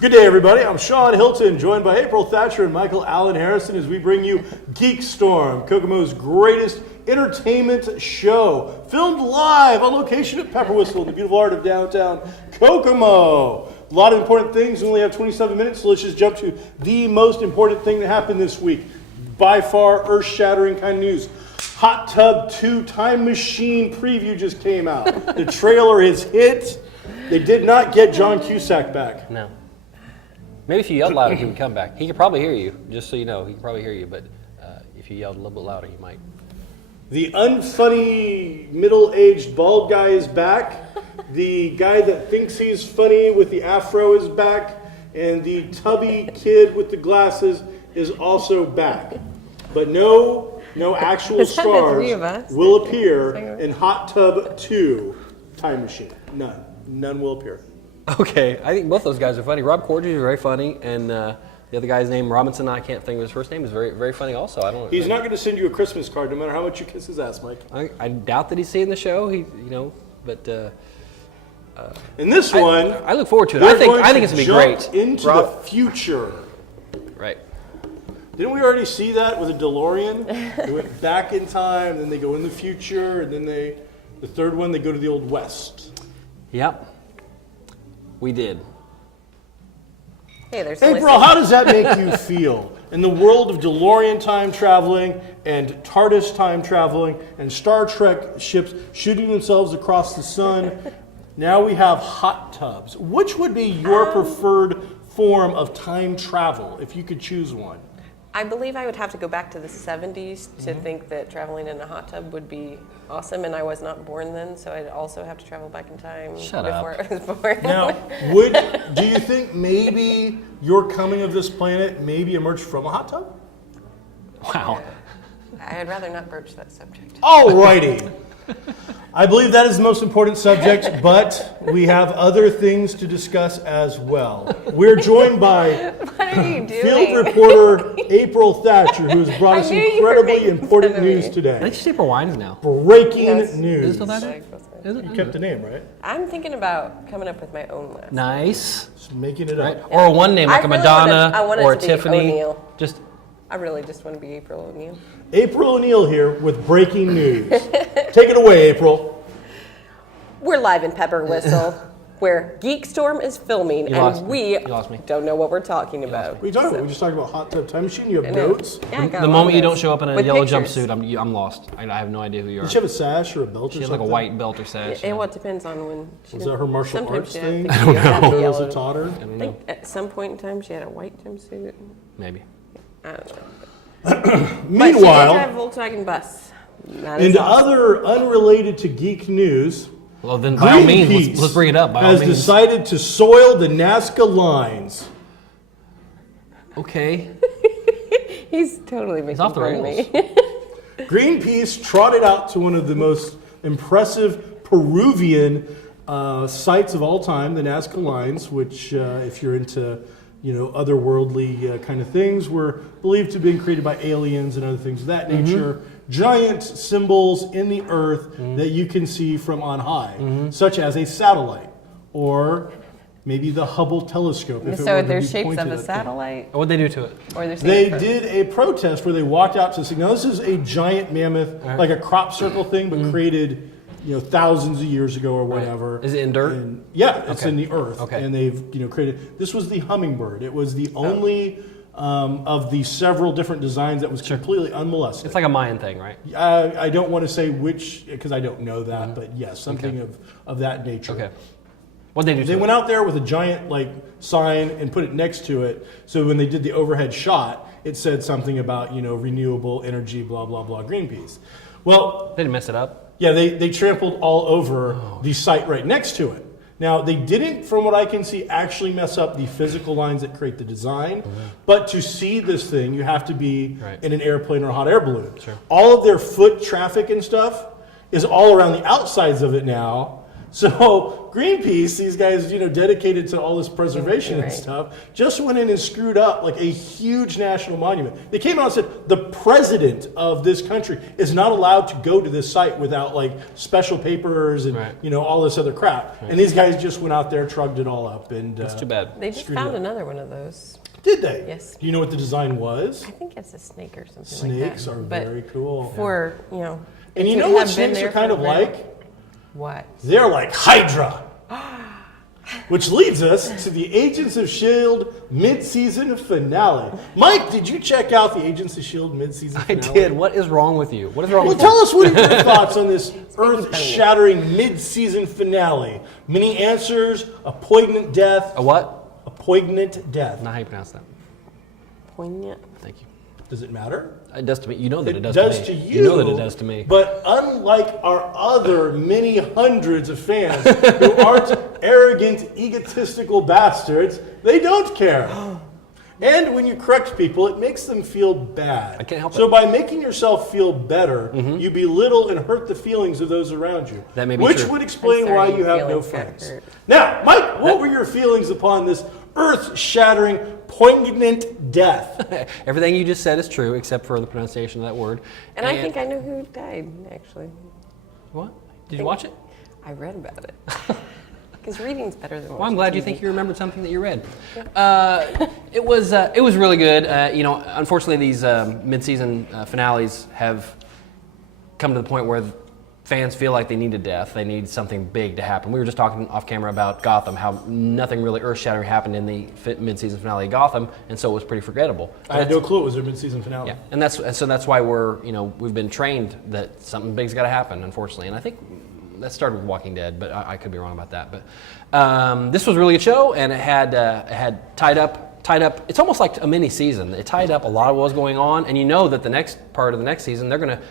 Good day, everybody. I'm Sean Hilton, joined by April Thatcher and Michael Allen Harrison as we bring you GeekStorm, Kokomo's greatest entertainment show, filmed live on location at Pepper Whistle in the beautiful heart of downtown Kokomo. A lot of important things. We only have 27 minutes, so let's just jump to the most important thing that happened this week. By far, earth-shattering kind of news. Hot Tub 2 Time Machine preview just came out. The trailer is hit. They did not get John Cusack back. No. Maybe if you yelled louder, he would come back. He could probably hear you, just so you know. He could probably hear you, but if you yelled a little bit louder, he might. The unfunny middle-aged bald guy is back. The guy that thinks he's funny with the afro is back. And the tubby kid with the glasses is also back. But no actual stars will appear in Hot Tub 2 Time Machine. None. None will appear. Okay, I think both those guys are funny. Rob Corddry is very funny, and the other guy's name, Robinson, I can't think of his first name, is very, very funny also. He's not going to send you a Christmas card no matter how much you kiss his ass, Mike. I doubt that he's seeing the show. But in this one, I look forward to it. I think it's going to be great. Into the future. Right. Didn't we already see that with a DeLorean? They went back in time, then they go in the future, and then the third one, they go to the Old West. Yep. We did. Hey, there's April, how does that make you feel? In the world of DeLorean time traveling and TARDIS time traveling and Star Trek ships shooting themselves across the sun, now we have hot tubs. Which would be your preferred form of time travel if you could choose one? I believe I would have to go back to the 70s to think that traveling in a hot tub would be awesome, and I was not born then, so I'd also have to travel back in time before I was born. Now, do you think maybe your coming of this planet maybe emerged from a hot tub? Wow. I'd rather not broach that subject. Alrighty. I believe that is the most important subject, but we have other things to discuss as well. We're joined by field reporter April Thatcher, who has brought us incredibly important news today. I think she's April Wines now. Breaking news. Is it still that? You kept the name, right? I'm thinking about coming up with my own list. Nice. Just making it up. Right. Or a one name like a Madonna or a Tiffany. O'Neil. I really just want to be April O'Neil. April O'Neil here with breaking news. Take it away, April. We're live in Pepper Whistle, where GeekStorm is filming, and we don't know what we're talking about. What are you talking about? We just talked about Hot Tub Time Machine. You have notes. Yeah, the moment you don't show up in a yellow jumpsuit, I'm lost. I have no idea who you are. Does she have a sash or a belt or something? She has like a white belt or sash. Well, it depends on when. Was that her martial arts thing? I don't know. Turtles have taught her? I think at some point in time she had a white jumpsuit. Maybe. I don't know. Meanwhile, but she did drive a Volkswagen bus. And other unrelated to geek news, well, then by all means, let's bring it up. By all means, has decided to soil the Nazca lines. Okay. He's totally making off the fun of me. Greenpeace trotted out to one of the most impressive Peruvian sites of all time, the Nazca lines, which, if you're into otherworldly kind of things, were believed to have been created by aliens and other things of that nature. Giant symbols in the earth that you can see from on high, such as a satellite or maybe the Hubble telescope. So they're shapes of a satellite? What'd they do to it? Or they did a protest where they walked out to say, now this is a giant mammoth, like a crop circle thing, but created thousands of years ago or whatever. Right. Is it in dirt? And it's in the earth. Okay. And they've created. This was the hummingbird. It was the only of the several different designs that was completely unmolested. It's like a Mayan thing, right? I don't want to say which because I don't know that, but yes, something of that nature. Okay. What did they do? They went out there with a giant sign and put it next to it. So when they did the overhead shot, it said something about renewable energy, blah blah blah, Greenpeace. Well, they didn't mess it up. Yeah, they trampled all over the site right next to it. Now, they didn't, from what I can see, actually mess up the physical lines that create the design. But to see this thing, you have to be in an airplane or a hot air balloon. Sure. All of their foot traffic and stuff is all around the outsides of it now. So Greenpeace, these guys, dedicated to all this preservation and stuff, just went in and screwed up like a huge national monument. They came out and said the president of this country is not allowed to go to this site without like special papers and all this other crap. And these guys just went out there, trugged it all up, and That's too bad. They just found another one of those. Did they? Yes. Do you know what the design was? I think it's a snake or something like that. Snakes are But very cool. For, And you to know what have been snakes there are kind of forever. like? What? They're like Hydra. Which leads us to the Agents of S.H.I.E.L.D. mid-season finale. Mike, did you check out the Agents of S.H.I.E.L.D. mid-season finale? I did. What is wrong with you? What is wrong Well, with you? tell us what are your thoughts on this earth-shattering mid-season finale. Many answers, a poignant death. A what? A poignant death. Not how you pronounce that. Poignant. Thank you. Does it matter? It does to me. You know that it does, does to me. to You know that it does to me. But unlike our other many hundreds of fans who aren't arrogant, egotistical bastards, they don't care. And when you correct people, it makes them feel bad. I can't help so it. by making yourself feel better, you belittle and hurt the feelings of those around you. That may be which true. would explain I'm sorry why your you have no feelings got friends. hurt. Now, Mike, what were your feelings upon this earth-shattering, poignant death? Everything you just said is true, except for the pronunciation of that word. And I think I know who died, actually. What? Did you watch it? I read about it. Because reading's better than watching Well, I'm glad you TV. think you remembered something that you read. It was really good. Unfortunately, these mid-season finales have come to the point where fans feel like they need a death. They need something big to happen. We were just talking off camera about Gotham, how nothing really earth-shattering happened in the mid-season finale of Gotham, and so it was pretty forgettable. I had no clue it was their mid-season finale. Yeah, and that's why we've been trained that something big's got to happen, unfortunately. And I think that started with Walking Dead, but I could be wrong about that. But this was a really good show, and it had tied up. It's almost like a mini season. It tied up a lot of what was going on, and you know that the next part of the next season they're going to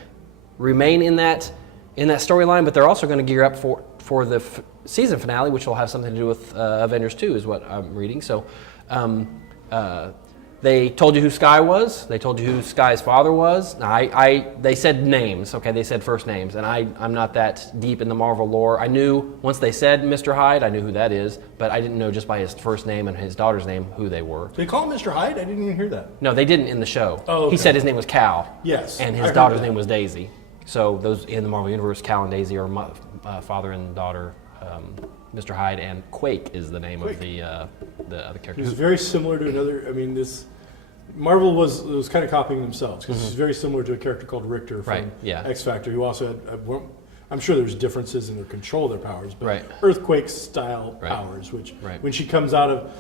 remain in that storyline, but they're also going to gear up for the season finale, which will have something to do with Avengers 2, is what I'm reading. So. They told you who Skye was. They told you who Skye's father was. Now, they said names, okay? They said first names, and I'm not that deep in the Marvel lore. I knew, once they said Mr. Hyde, I knew who that is, but I didn't know just by his first name and his daughter's name who they were. They call him Mr. Hyde? I didn't even hear that. No, they didn't in the show. Oh, okay. He said his name was Cal. Yes, And I his heard daughter's that. name was Daisy. So those in the Marvel Universe, Cal and Daisy are father and daughter. Mr. Hyde and Quake is the name of the other character. It was very similar to another. I mean, this Marvel was kind of copying themselves because it's very similar to a character called Richter from X Factor, who also had. I'm sure there's differences in their control of their powers, but earthquake style powers, which when she comes out of,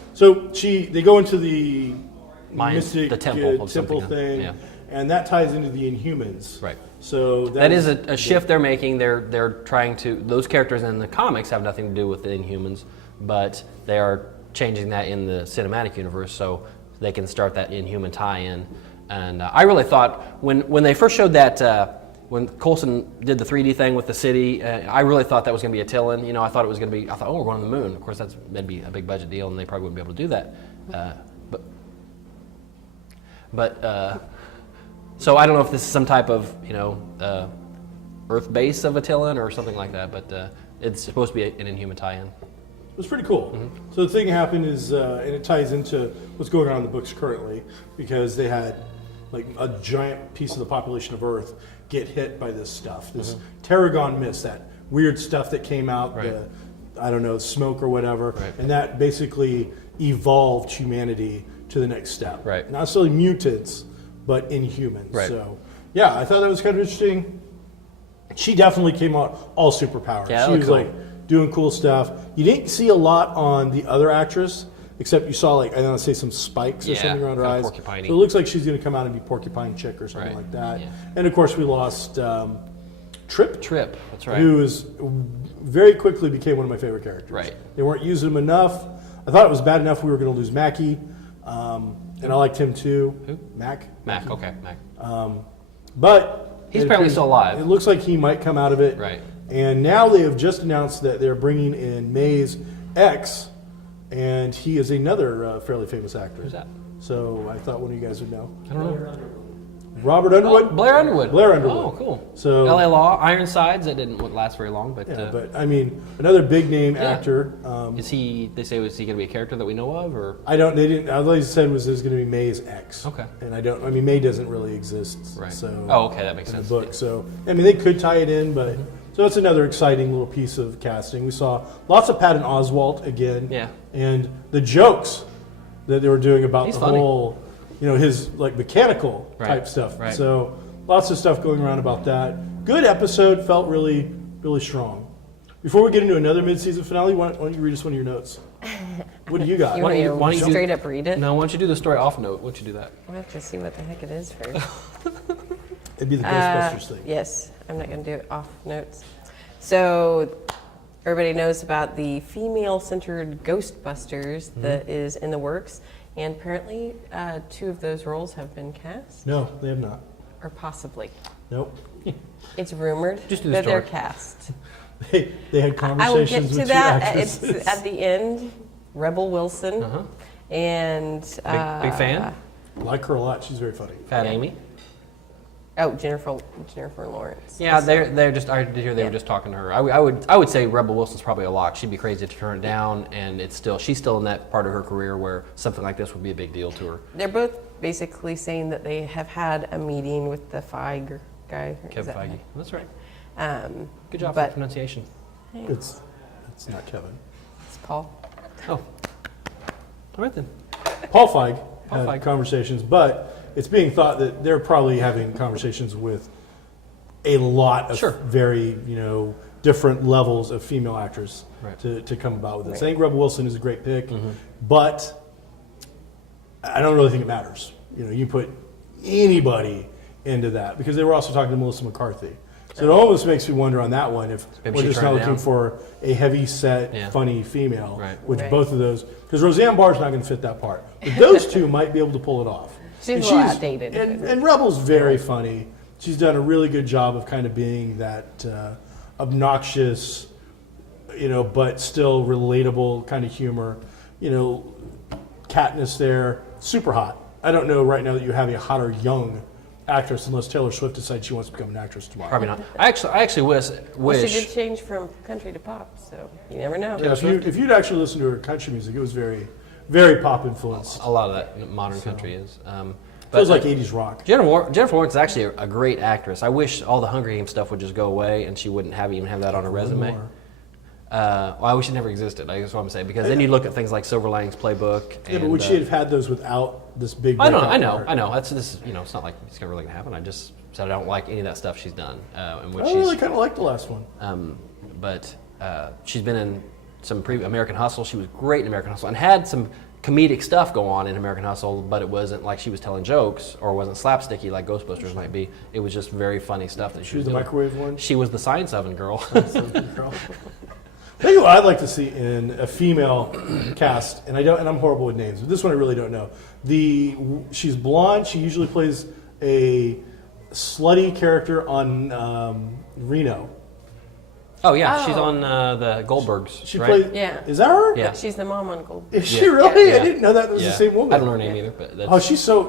they go into the mystic the temple thing, and that ties into the Inhumans. Right. So that is a shift they're making. They're trying to. Those characters in the comics have nothing to do with the Inhumans, but they are changing that in the cinematic universe so they can start that Inhuman tie-in. And I really thought when they first showed that. When Coulson did the 3D thing with the city, I really thought that was going to be a Tillin. I thought it was going to be. I thought, we're going to the moon. Of course, that'd be a big budget deal, and they probably wouldn't be able to do that. So I don't know if this is some type of Earth base of a Tillin or something like that, but it's supposed to be an Inhuman tie-in. It was pretty cool. Mm-hmm. So the thing happened is, and it ties into what's going on in the books currently, because they had like a giant piece of the population of Earth get hit by this stuff, this Tarragon mist, that weird stuff that came out, smoke or whatever, and that basically evolved humanity to the next step. Right. Not necessarily mutants, but Inhumans. Right. So, yeah, I thought that was kind of interesting. She definitely came out all superpowered. Yeah, she was cool. Doing cool stuff. You didn't see a lot on the other actress, except you saw some spikes or something around her eyes. So it looks like she's going to come out and be Porcupine Chick or something like that. Yeah. And of course we lost Trip. Trip, that's right. Who very quickly became one of my favorite characters. Right. They weren't using him enough. I thought it was bad enough we were going to lose Mackie, and I liked him too. Who? Mac, okay, Mac. But he's apparently still alive. It looks like he might come out of it. Right. And now they have just announced that they're bringing in Maze X, and he is another fairly famous actor. Who's that? So I thought one of you guys would know. I don't know. Robert Underwood? Oh, Blair Underwood. Blair Underwood. Oh, cool. So LA Law, Ironsides. That didn't last very long, but, yeah, but I mean, another big name Yeah. actor. is he? They say was he going to be a character that we know of, or I don't. They didn't. All they said was there's going to be May's X. Okay. And I don't. I mean, May doesn't really exist. right? So. Oh, okay, that makes In the sense. book. Yeah. So I mean, they could tie it in, but so it's another exciting little piece of casting. We saw lots of Patton Oswalt again. Yeah. And the jokes that they were doing about He's the funny. whole, his like mechanical Right. type stuff. Right. So lots of stuff going around about that. Good episode. Felt really, really strong. Before we get into another mid-season finale, why don't you read us one of your notes? What do you got? You Why want don't me why to don't you- straight up read it? No, why don't you do the story off note? Why don't you do that? I have to see what the heck it is first. It'd be the Ghostbusters thing. Yes, I'm not going to do it off notes. So, everybody knows about the female-centered Ghostbusters that is in the works, and apparently 2 of those roles have been cast, No, they have not. or possibly. Nope. It's rumored Just do the that they're story. cast. They had I will get conversations to with that. two It's actresses. at the end. Rebel Wilson Uh-huh. and Big fan. Like her a lot. She's very funny. Fat yeah. Amy. Oh, Jennifer Lawrence. Yeah, they're just. I did hear they were just talking to her. I would say Rebel Wilson's probably a lock. She'd be crazy to turn it down, and she's still in that part of her career where something like this would be a big deal to her. They're both basically saying that they have had a meeting with the Feige guy. Is Kevin that Feige. right? That's right. Good Good job for the pronunciation. It's not Kevin. It's Paul. Oh, all right then. Paul Feig Paul had Feig. conversations, but it's being thought that they're probably having conversations with a lot of Sure. very, different levels of female actors Right. to come about with this. Right. I think Rebel Wilson is a great pick, Mm-hmm. but I don't really think it matters. You put anybody into that because they were also talking to Melissa McCarthy. So it almost makes me wonder on that one if Maybe we're she just turned not it looking down. for a heavy set, Yeah. funny female, Right. which Right. both of those, because Roseanne Barr's not going to fit that part. But those two might be able to pull it off. She's And a little outdated. And Rebel's very funny. She's done a really good job of kind of being that obnoxious, but still relatable kind of humor. Katniss there, super hot. I don't know right now that you have a hotter young actress unless Taylor Swift decides she wants to become an actress tomorrow. Probably not. I actually Well, she wish. did change from country to pop, so you never know. Yeah, if you'd actually listen to her country music, it was very, very pop influenced. A lot of that modern country is. Feels like 80s rock. Jennifer Lawrence is actually a great actress. I wish all the Hunger Games stuff would just go away and she wouldn't even have that on her resume. More. Well, I wish it never existed. I guess what I'm saying because then you look at things like Silver Linings Playbook. Yeah, and, but would she have had those without this big? I breakout know. part? That's this. It's not like it's really gonna happen. I just said I don't like any of that stuff she's done. In which I really kind of like the last one. but she's been in some American Hustle. She was great in American Hustle and had some comedic stuff go on in American Hustle, but it wasn't like she was telling jokes or wasn't slapsticky like Ghostbusters might be. It was just very funny stuff that she She was the doing. microwave one. She was the science oven girl. Girl. Tell you what I'd like to see in a female cast, and I'm horrible with names, but this one I really don't know. She's blonde. She usually plays a slutty character on Reno. Oh yeah, she's Oh. on the Goldbergs. She right? plays. Yeah. Is that her? Yeah. She's the mom on Gold. Is she Yeah. really? Yeah. I didn't know that was Yeah. the same woman. I don't know her name either, but that's,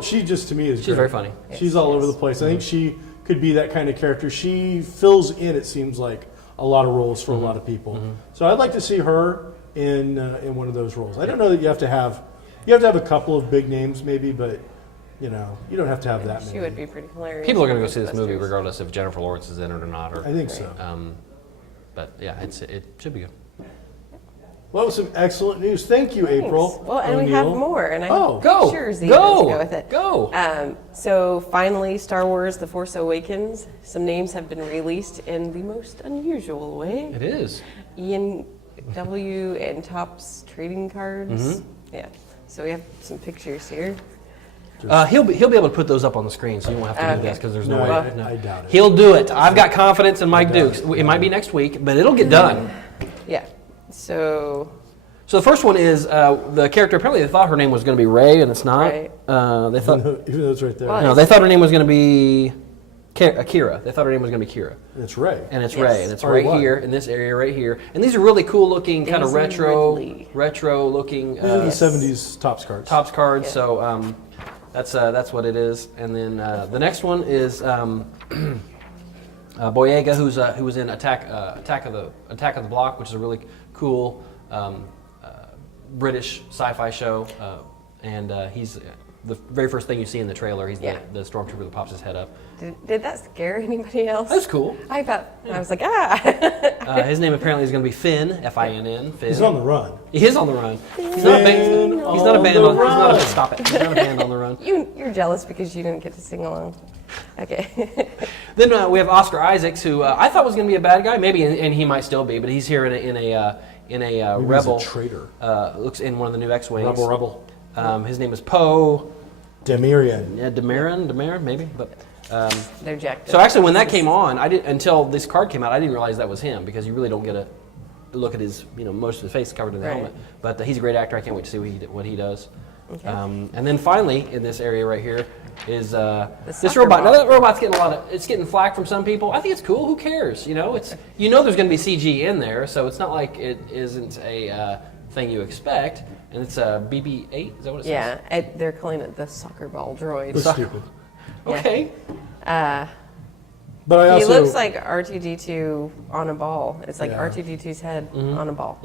She just to me is. she's great. very funny. She's all over the place. I think she could be that kind of character. She fills in, it seems like, a lot of roles for a lot of people. So I'd like to see her in one of those roles. I don't know that you have to have a couple of big names maybe, but you don't have to have that many. She would be pretty hilarious. People are going to go see this movie Ghostbusters. regardless if Jennifer Lawrence is in it or not. Or, I think so. but yeah, it should be good. Well, that was some excellent news. Thank you, Thanks. April. Well, and we have O'Neill. more, and I Oh. have Go. pictures even Go. to go with it. Go. So finally, Star Wars: The Force Awakens. Some names have been released in the most unusual way. It is. Ian W. and Topps trading cards. Mm-hmm. Yeah. So we have some pictures here. He'll be able to put those up on the screen, so you won't have to do Okay. this because there's No, no way. I doubt it. He'll do it. I've got confidence in Mike Dukes. It might be next week, but it'll get done. Yeah. So So the first one is the character. Apparently, they thought her name was going to be Ray, and it's not. Right. They thought Even though it's right there. Well, no, they thought her name was going to be Kira. They thought her name was going to be Kira. It's Ray. And it's Yes. Ray, and it's Already right won. here in this area right here. And these are really cool looking, kind of Daisy retro Ridley. looking These are the 70s Topps cards. Topps cards. Yeah. So that's what it is. And then the next one is Boyega, who was in Attack of the Block, which is a really cool British sci-fi show. And he's the very first thing you see in the trailer. He's Yeah. the stormtrooper that pops his head up. Did that scare anybody else? That's cool. I was like, ah. His name apparently is going to be Finn, F-I-N-N. Finn. He's on the run. He is on the run. He's not a band. He's not a band on. He's not a stop it. He's not a band on the run. You're jealous because you didn't get to sing along. Okay. Then we have Oscar Isaacs, who I thought was going to be a bad guy, maybe, and he might still be, but he's here in a Maybe rebel. He's a traitor. Looks in one of the new X-wings. Rebel. His name is Poe. Demirian. Yeah, Demarin, maybe. But They're jacked so up. actually, when that came on, I didn't until this card came out. I didn't realize that was him because you really don't get a look at his, most of his face covered in the Right. helmet. But he's a great actor. I can't wait to see what he does. Okay. And then finally, in this area right here, is this soccer robot. Now ball. that robot's getting it's getting flack from some people. I think it's cool. Who cares? It's there's going to be CG in there, so it's not like it isn't a thing you expect. And it's a BB-8. Is that what it says? Yeah, they're calling it the soccer ball droid. Looks stupid. Okay. But I He also... looks like R2-D2 on a ball. It's like Yeah. R2-D2's head on a ball.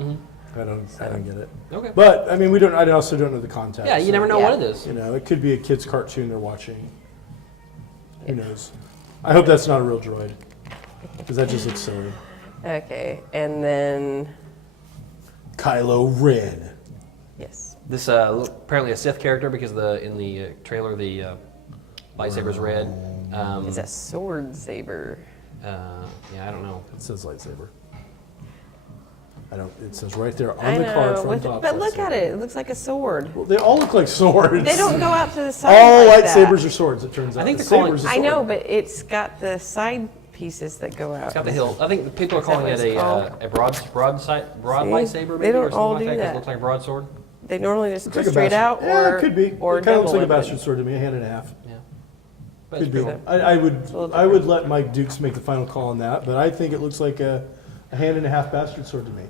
I don't get it. Okay. But, I mean, I also don't know the context. Yeah, you never know Yeah. what it is. It could be a kid's cartoon they're watching. Who knows? I hope that's not a real droid. Because that just looks silly. Okay, and then Kylo Ren. yes, This apparently a Sith character because in the trailer the lightsaber's red. it's a sword saber. Yeah, I don't know. It says lightsaber. It says right there on I the card know, from top. but look at it. It looks like a sword. Well, they all look like swords. They don't go out to the side. All like lightsabers that. are swords, it turns out. I think The they're calling- saber's a I sword. know, but it's got the side pieces that go out. It's got the hilt. I think people are Is that calling what it it's called? a broad lightsaber, maybe, They don't or something all like do that, 'cause that. it looks like a broadsword. They normally just go Looks like a straight out, bastard. or Yeah, it could be. or It kind of looks like a double bastard sword to me, a hand and a half. Yeah. But Could it's be. pretty cool. I little would different. let Mike Dukes make the final call on that, but I think it looks like a hand and a half bastard sword to me.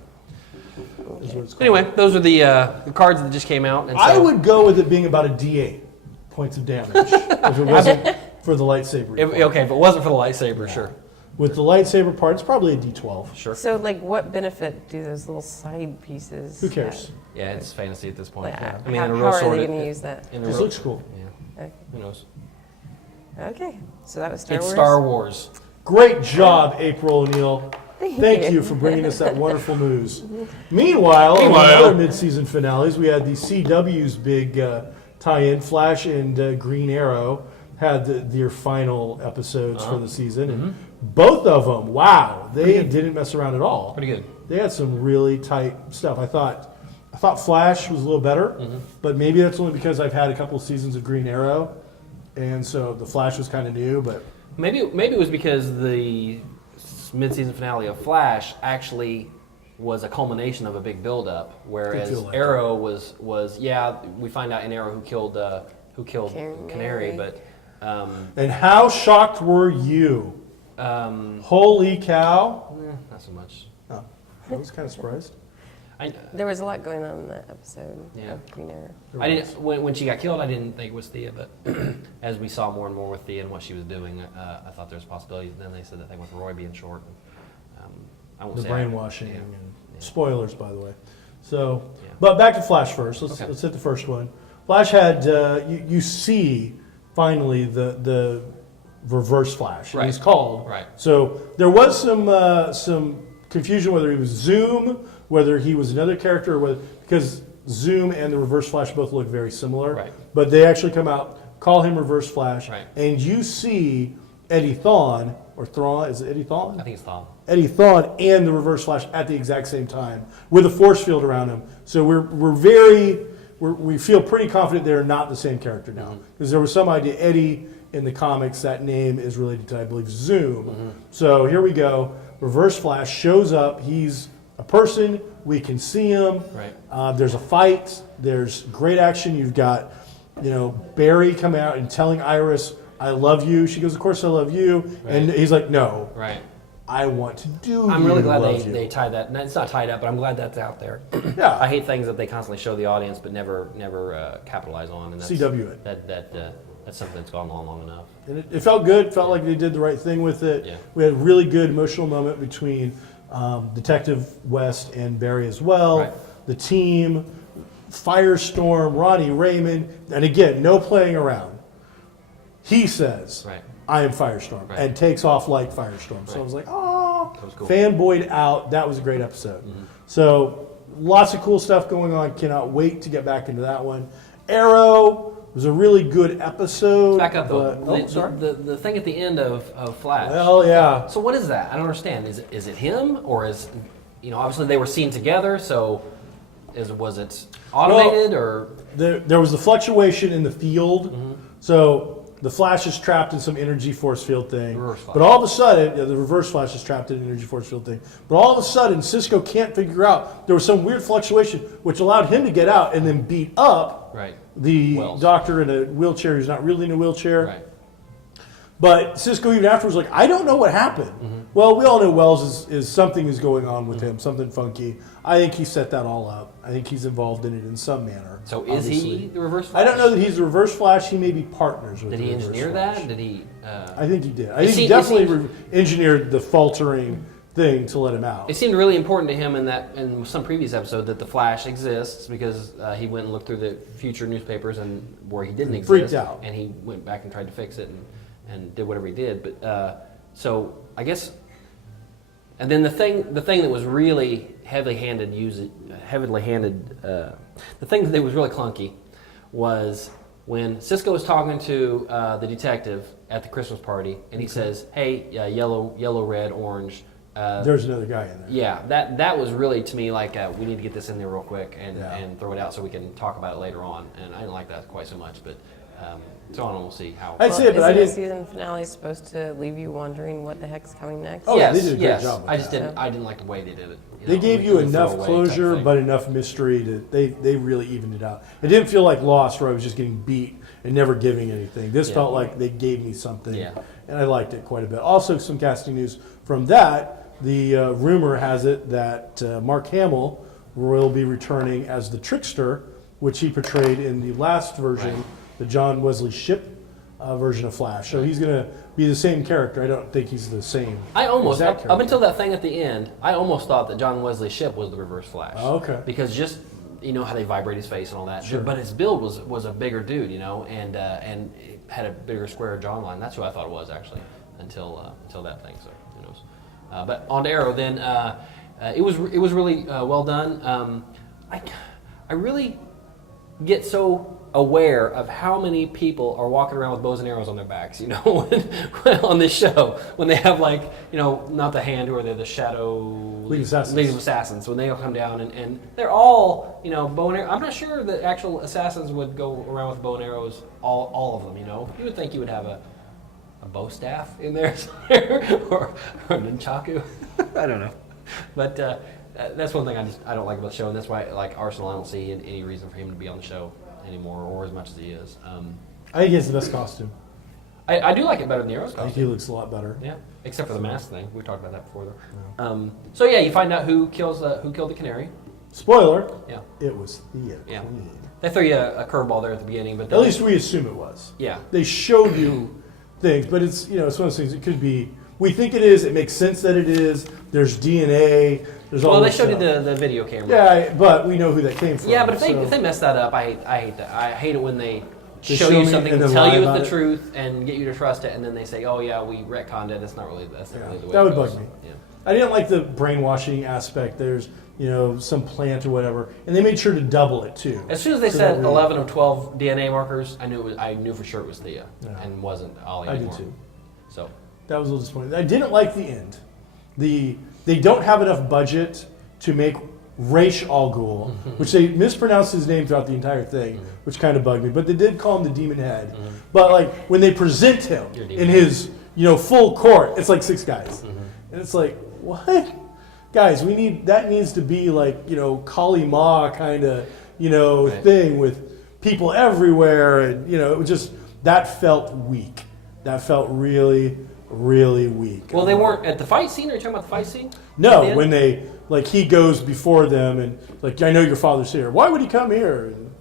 Is what it's called. Anyway, those are the cards that just came out. And so, I would go with it being about a D8 points of damage if it wasn't for the lightsaber. Okay, if it wasn't for the lightsaber, sure. With the lightsaber part, it's probably a D12. Sure. So, like, what benefit do those little side pieces? Who cares? Yeah, it's fantasy at this point. Like, I mean, how, in a how real are sword, they going to use that? in a It just real- looks cool. Yeah, Okay. who knows? Okay, so that was Star It's Wars. Star Wars. Great job, April O'Neil. Thank you. you for bringing us that wonderful news. Meanwhile, on other mid-season finales, we had the CW's big tie-in. Flash and Green Arrow had their final episodes for the season, and both of them, wow, they didn't mess around at all. Pretty good. They had some really tight stuff. I thought Flash was a little better, but maybe that's only because I've had a couple seasons of Green Arrow, and so the Flash was kind of new. But Maybe it was because the mid-season finale of Flash actually was a culmination of a big build-up, whereas feel like Arrow was we find out in Arrow who killed Canary. Canary, but and how shocked were you? Holy cow! not so much. Oh, I was kind of surprised. There was a lot going on in that episode Yeah. of Green Arrow. I didn't when she got killed. I didn't think it was Thea, but as we saw more and more with Thea and what she was doing, I thought there was possibilities. And then they said that thing with Roy being short. I won't The say brainwashing Yeah. and Yeah. spoilers, by the way. So, Yeah. but back to Flash first. Let's Okay. hit the first one. Flash had you see finally the reverse Flash. and Right. He's called. Right. So there was some confusion whether he was Zoom, whether he was another character, or whether because Zoom and the Reverse Flash both look very similar. Right. But they actually come out, call him Reverse Flash, Right. and you see Eddie Thawne or Thrawn. Is it Eddie Thawne? I think it's Thom. Eddie Thawne and the Reverse Flash at the exact same time with a force field around him. So we feel pretty confident they're not the same character now because there was some idea Eddie in the comics that name is related to I believe Zoom. So here we go. Reverse Flash shows up. He's a person. We can see him. Right. There's a fight. There's great action. You've got Barry coming out and telling Iris I love you. She goes, of course I love you. Right. And he's like, no, Right. I want to do I'm really glad love you. they tied that. No, it's not tied up, but I'm glad that's out there. Yeah. I hate things that they constantly show the audience but never capitalize on. And that's, CW it. That's something that's gone on long enough. And it felt good. Felt like they did the right thing with it. Yeah. We had a really good emotional moment between Detective West and Barry as well. Right. The team, Firestorm, Ronnie Raymond, and again, no playing around. He says, Right. I am Firestorm, Right. and takes off like Firestorm. So Right. I was like, oh, That was cool. fanboyed out. That was a great episode. Mm-hmm. So lots of cool stuff going on. Cannot wait to get back into that one. Arrow was a really good episode. Back up though. but- Sorry. The thing at the end of Flash. Well, yeah. So what is that? I don't understand. Is it him or is obviously they were seen together? So was it automated or There was the fluctuation in the field. Mm-hmm. So the Flash is trapped in some energy force field thing. Reverse Flash. But all of a sudden, the Reverse Flash is trapped in an energy force field thing. But all of a sudden, Cisco can't figure out there was some weird fluctuation which allowed him to get out and then beat up right? the Wells. doctor in a wheelchair who's not really in a wheelchair. Right. But Cisco even afterwards was like, I don't know what happened. Well, we all know Wells is something is going on with him, something funky. I think he set that all up. I think he's involved in it in some manner. So is obviously. he the Reverse Flash? I don't know that he's the Reverse Flash. He may be partners with Did the he Reverse engineer Flash. that? Did he? I think he did. I It think he seemed- definitely engineered the faltering thing to let him out. It seemed really important to him in some previous episode that the Flash exists because he went and looked through the future newspapers and where he didn't He exist, freaked out. and he went back and tried to fix it and did whatever he did. But so I guess, and then the thing that was really heavily-handed, the thing that was really clunky was when Cisco was talking to the detective at the Christmas party, and he says, "Hey, yellow, red, orange." There's another guy in there. Yeah, that was really to me like we need to get this in there real quick and, Yeah. and throw it out so we can talk about it later on. And I didn't like that quite so much, but so on, we'll see how. I'd say it, but I Isn't the didn't. season finale supposed to leave you wondering what the heck's coming next? Oh, yes, they did a great yes. job with I just that. didn't. I didn't like the way they did it. They gave you in a enough throwaway type closure, thing. but enough mystery to they really evened it out. It didn't feel like Lost, where I was just getting beat and never giving anything. This Yeah. felt like they gave me something, Yeah. and I liked it quite a bit. Also, some casting news from that. The rumor has it that Mark Hamill will be returning as the Trickster, which he portrayed in the last version, Right. the John Wesley Shipp version of Flash. So he's going to be the same character. I don't think he's the same. I almost exact up character. until that thing at the end, I almost thought that John Wesley Shipp was the Reverse Flash. Oh, okay. Because just how they vibrate his face and all that. Sure. But his build was a bigger dude, and it had a bigger square jawline. That's who I thought it was actually until that thing. So who knows? But on to Arrow then. It was really well done. I really get so aware of how many people are walking around with bows and arrows on their backs, when on this show, when they have not the Hand, who are they, the Shadow League of Assassins. League of Assassins, when they all come down and they're all, bow and arrow. I'm not sure that actual assassins would go around with bow and arrows, all of them, You would think you would have a bow staff in there somewhere, or a nunchaku. I don't know. But that's one thing I don't like about the show, and that's why, like Arsenal, I don't see any reason for him to be on the show anymore, or as much as he is. I think he has the best costume. I do like it better than the Arrow's I think costume. he looks a lot better. Yeah, except for the mask thing. We talked about that before, though. So yeah, you find out who killed the canary. Spoiler, Yeah, it was Thea Yeah. Queen. they threw you a curveball there at the beginning, but At least we assume it was. yeah, They showed you things, but it's it's one of those things. It could be. We think it is. It makes sense that it is. There's DNA. There's all. well, they this showed you stuff. the video camera. Yeah, but we know who that came from. Yeah, but if so- they mess that up, I hate that. I hate it when they They show show you me something, and then tell lie you about the it. truth, and get you to trust it, and then they say, "Oh yeah, we retconned it." That's not really Yeah, really the way that it would goes. bug me. Yeah. I didn't like the brainwashing aspect. There's some plant or whatever, and they made sure to double it too. As soon as they So said that way- 11 or 12 DNA markers, I knew for sure it was Thea, Yeah. and wasn't Ollie I did anymore. too. So That was a little disappointing. I didn't like the end. They don't have enough budget to make Raish Al Ghul, which they mispronounced his name throughout the entire thing, which kind of bugged me. But they did call him the Demon Head. But like when they present him Your in demon his full court, it's like 6 guys, and it's like what? Guys, that needs to be like Kali Ma kind of Right. thing with people everywhere, and it was just that felt weak. that felt really, really weak. Well, they weren't at the fight scene. Are you talking about the fight scene? No, when they he goes before them and I know your father's here. Why would he come here? And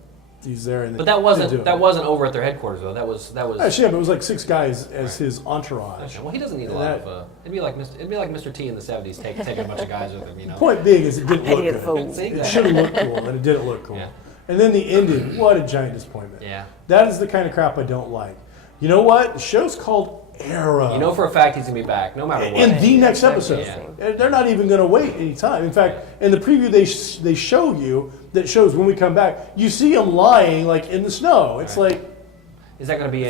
he's there. And but that wasn't over at their headquarters though. That was. Actually, yeah, but it was like 6 guys as his entourage. Okay. Well, he doesn't need a lot of. It'd be like Mr. T in the '70s, taking a bunch of guys with him. You know. Point being is it didn't look good. It should have looked cool, and it didn't look cool. Yeah. And then the ending, what a giant disappointment. Yeah. That is the kind of crap I don't like. You know what? The show's called Arrow. You know for a fact he's going to be back, no matter what. In the next episode. Yeah. They're not even going to wait any time. In fact, in the preview they show you, that shows when we come back, you see him lying in the snow. It's Is that going to be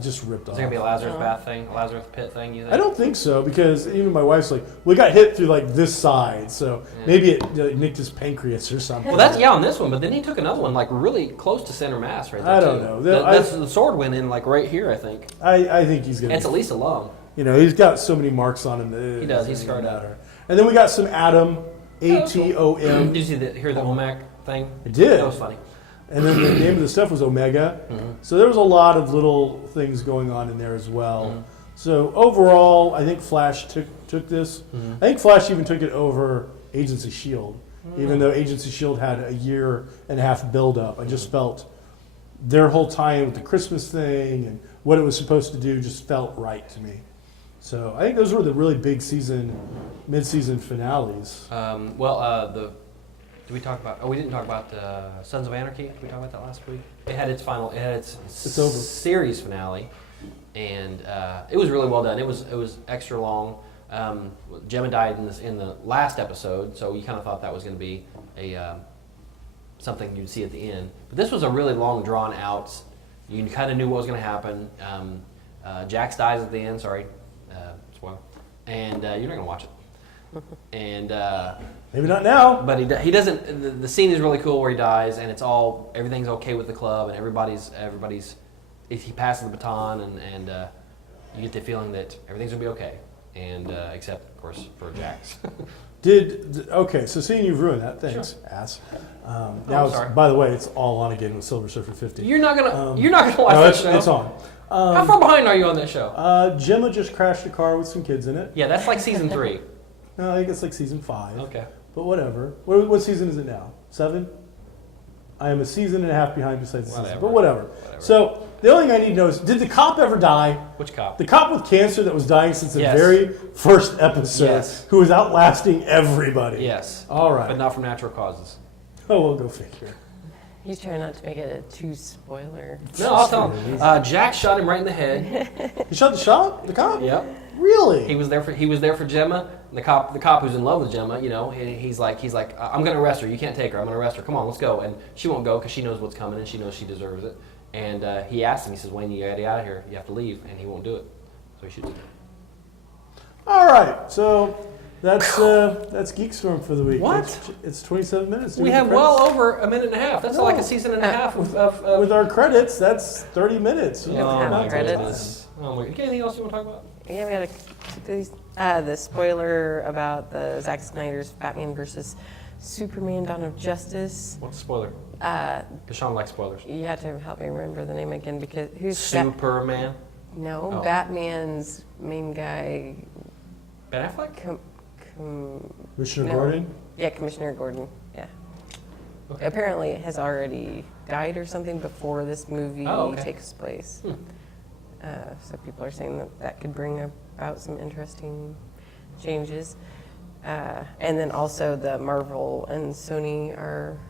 just ripped off. Is it going to be a Lazarus bath thing, a Lazarus pit thing, you think? I don't think so, because even my wife's we got hit through this side, so maybe it nicked his pancreas or something. Well, that's on this one, but then he took another one really close to center mass right there. I don't know. The sword went in right here, I think. I think he's going to. It's at least a lung. He's got so many marks on him. He does. He's scarred up. And then we got some Atom, ATOM. Did you hear the OMAC thing? I did. That was funny. And then the name of the stuff was Omega. Mm-hmm. So there was a lot of little things going on in there as well. Mm-hmm. So overall, I think Flash took this. Mm-hmm. I think Flash even took it over Agents of S.H.I.E.L.D., even though Agents of S.H.I.E.L.D. had a 1.5 build-up. I just felt their whole tie-in with the Christmas thing and what it was supposed to do just felt right to me. So I think those were the really big mid-season finales. Did we talk about? Oh, we didn't talk about Sons of Anarchy. Did we talk about that last week? It had its final. It had its series finale, and it was really well done. It was extra long. Gemma died in the last episode, so you kind of thought that was going to be something you'd see at the end. But this was a really long, drawn out. You kind of knew what was going to happen. Jax dies at the end. Sorry, spoiler. And you're not going to watch it. And maybe not now. But he doesn't. The scene is really cool where he dies, and everything's okay with the club, and everybody's. He passes the baton, and you get the feeling that everything's gonna be okay, and except of course for Jax. So seeing you've ruined that, thanks, sure. Ass. Sorry. By the way, it's all on again with Silver Surfer 50. You're not gonna watch that show. It's on. How far behind are you on that show? Gemma just crashed a car with some kids in it. Yeah, that's like season 3. No, I think it's season 5. Okay. But whatever. What season is it now? 7? I am a season and a half behind besides the season. But whatever. So the only thing I need to know is, did the cop ever die? Which cop? The cop with cancer that was dying since the very first episode. Yes. Who was outlasting everybody. Yes. All right. But not from natural causes. Oh, we'll go figure. He's trying not to make it a too spoiler. No, I'll tell him. Jack shot him right in the head. He shot the cop? Yep. Really? He was there for Gemma. The cop who's in love with Gemma, he's like, I'm gonna arrest her. You can't take her. I'm gonna arrest her. Come on, let's go. And she won't go because she knows what's coming and she knows she deserves it. And he asks him. He says, Wayne, you gotta get out of here. You have to leave. And he won't do it. So he shoots him. All right. So that's GeekStorm for the week. What? It's 27 minutes. We have well over a minute and a half. That's like a season and a half of with our credits. That's 30 minutes. Yeah, oh my credits. goodness. Oh my. Anything else you want to talk about? Yeah, we had the spoiler about the Zack Snyder's Batman versus Superman: Dawn of Justice. What's the spoiler? Because Sean likes spoilers. You have to help me remember the name again because who's Superman? No, Batman's main guy. Ben Affleck? Commissioner Gordon? Yeah, Commissioner Gordon. Yeah. Okay. Apparently has already died or something before this movie takes place. So people are saying that could bring about some interesting changes. And then also the Marvel and Sony are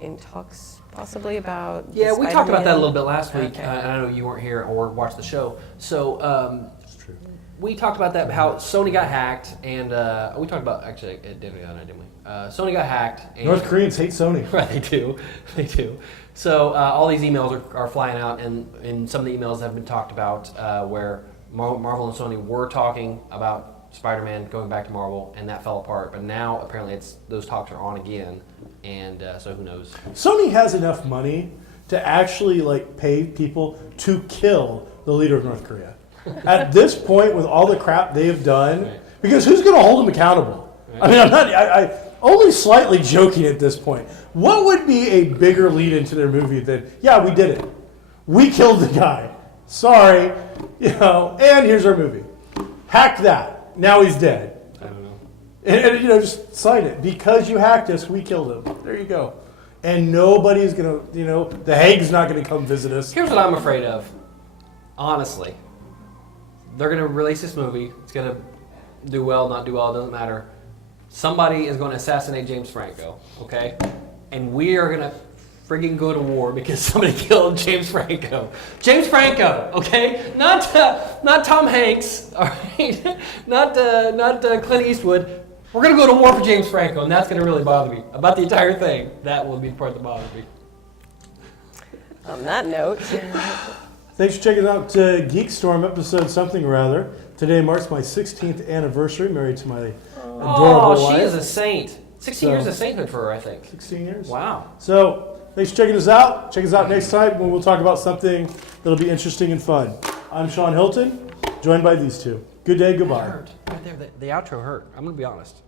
in talks possibly about Yeah, we talked about that a little bit last week. Okay. I know you weren't here or watched the show. So That's true. we talked about that, how Sony got hacked, and we talked about, actually, it didn't we? Sony got hacked. And North Koreans hate Sony. Right, they do. So all these emails are flying out, and some of the emails have been talked about where Marvel and Sony were talking about Spider-Man going back to Marvel, and that fell apart. But now apparently those talks are on again, and so who knows? Sony has enough money to actually pay people to kill the leader of North Korea. At this point, with all the crap they have done, because who's going to hold them accountable? Right. I mean, I'm only slightly joking at this point. What would be a bigger lead into their movie than, yeah, we did it. We killed the guy. Sorry, and here's our movie. Hack that. Now he's dead. I don't know. And just sign it. Because you hacked us, we killed him. There you go. And nobody's going to, the Hague's not going to come visit us. Here's what I'm afraid of. Honestly. They're going to release this movie. It's going to do well, not do well, it doesn't matter. Somebody is going to assassinate James Franco, okay? And we are going to friggin' go to war because somebody killed James Franco. James Franco, okay? Not Tom Hanks, all right? Not Clint Eastwood. We're going to go to war for James Franco, and that's going to really bother me. About the entire thing, that will be the part that bothers me. On that note. Thanks for checking out GeekStorm episode something or other. Today marks my 16th anniversary, married to my adorable wife. She is a saint. 16 years of sainthood for her, I think. 16 years. Wow. So, thanks for checking us out. Check us out next time when we'll talk about something that'll be interesting and fun. I'm Sean Hilton, joined by these two. Good day, goodbye. It hurt. Right there, the outro hurt. I'm going to be honest.